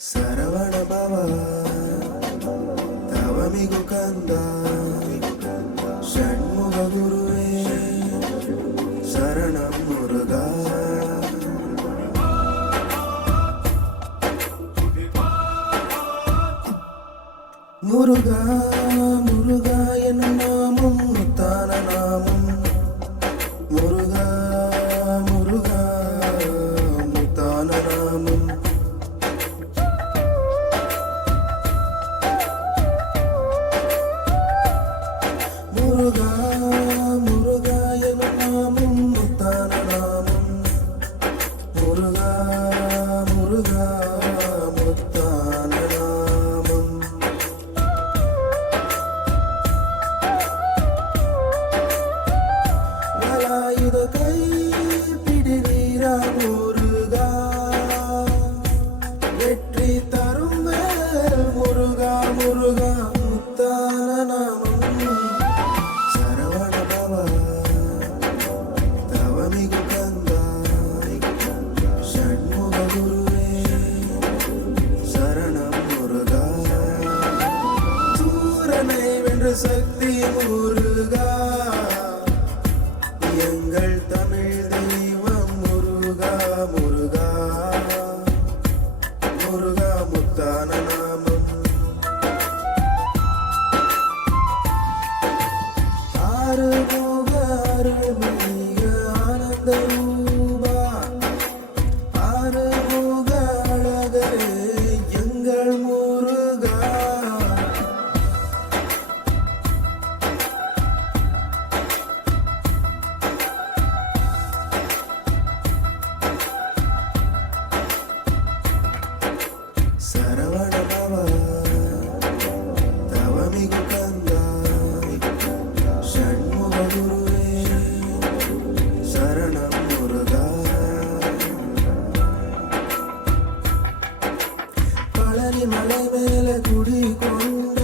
சரவண பவா தவமிகு கந்தா ஷண்முக குருவே சரணம் முருகா முருகா முருகா என்னும் முருகா முருகா எனும் நாமம் முத்தான நாமம். முருகா முருகா முத்தான நாமம். வலாயுத கை பிடி வீரா முருகா. வெற்றி தரும் முருகா முருகா. என்று சக்தி முருகா. எங்கள் தமிழ் தெய்வம் முருகா முருகா. முருகா முத்தான நாமம். ஆறு சரவணபவ தவமிகு கந்தா ஷண்முக குருவே சரணம் முருகா. பழனி மலை மேல குடி கொண்ட